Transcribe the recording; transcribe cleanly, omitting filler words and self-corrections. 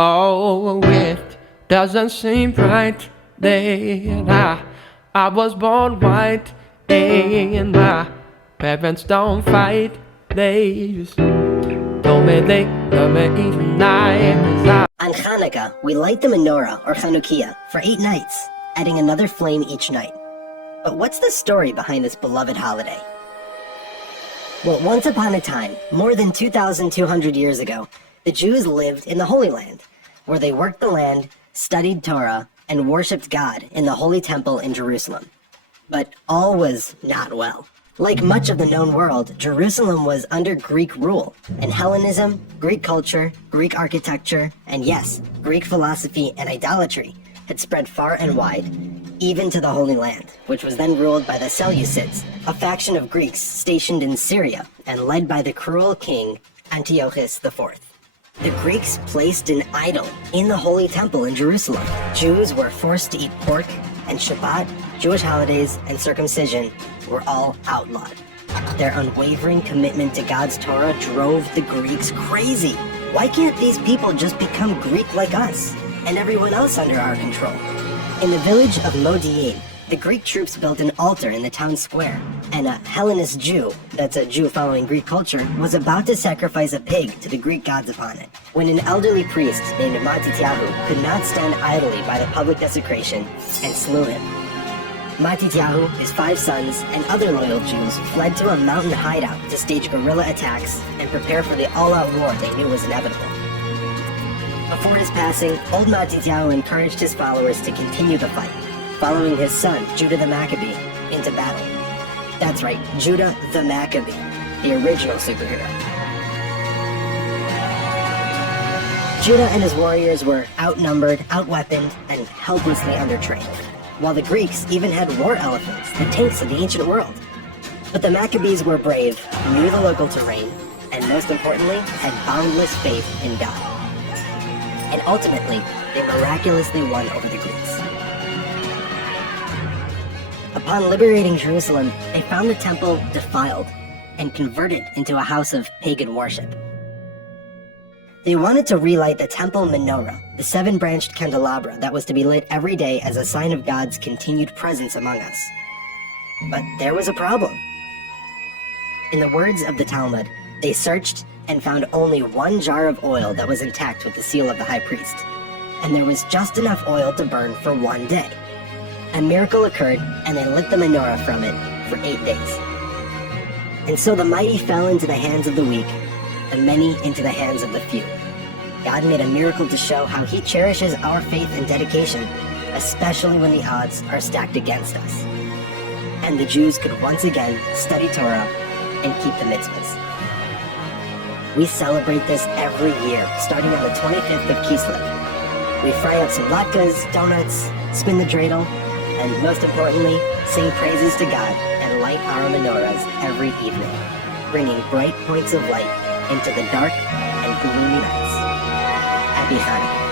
Oh, it doesn't seem right that I was born white and my parents don't fight. They just told me they love me each night. On Chanukah, we light the menorah, or Chanukah, for 8 nights, adding another flame each night. But what's the story behind this beloved holiday? Well, once upon a time, more than 2,200 years ago, the Jews lived in the Holy Land, where they worked the land, studied Torah, and worshipped God in the Holy Temple in Jerusalem. But all was not well. Like much of the known world, Jerusalem was under Greek rule, and Hellenism, Greek culture, Greek architecture, and yes, Greek philosophy and idolatry had spread far and wide, even to the Holy Land, which was then ruled by the Seleucids, a faction of Greeks stationed in Syria and led by the cruel king Antiochus IV. The Greeks placed an idol in the Holy Temple in Jerusalem. Jews were forced to eat pork, and Shabbat, Jewish holidays, and circumcision were all outlawed. Their unwavering commitment to God's Torah drove the Greeks crazy. Why can't these people just become Greek like us, and everyone else under our control? In the village of Modi'in, the Greek troops built an altar in the town square, and a Hellenist Jew, that's a Jew following Greek culture, was about to sacrifice a pig to the Greek gods upon it, when an elderly priest named Matityahu could not stand idly by the public desecration and slew him. Matityahu, his 5 sons, and other loyal Jews fled to a mountain hideout to stage guerrilla attacks and prepare for the all-out war they knew was inevitable. Before his passing, old Matityahu encouraged his followers to continue the fight, following his son, Judah the Maccabee, into battle. That's right, Judah the Maccabee, the original superhero. Judah and his warriors were outnumbered, outweaponed, and helplessly undertrained, while the Greeks even had war elephants, the tanks of the ancient world. But the Maccabees were brave, knew the local terrain, and most importantly, had boundless faith in God. And ultimately, they miraculously won over the Greeks. Upon liberating Jerusalem, they found the temple defiled and converted into a house of pagan worship. They wanted to relight the temple menorah, the 7-branched candelabra that was to be lit every day as a sign of God's continued presence among us. But there was a problem. In the words of the Talmud, they searched and found only 1 jar of oil that was intact with the seal of the high priest, and there was just enough oil to burn for 1 day. A miracle occurred, and they lit the menorah from it for 8 days. And so the mighty fell into the hands of the weak, the many into the hands of the few. God made a miracle to show how he cherishes our faith and dedication, especially when the odds are stacked against us. And the Jews could once again study Torah and keep the mitzvahs. We celebrate this every year, starting on the 25th of Kislev. We fry up some latkes, donuts, spin the dreidel, and most importantly, sing praises to God and light our menorahs every evening, bringing bright points of light into the dark and gloomy nights. Happy Hanukkah.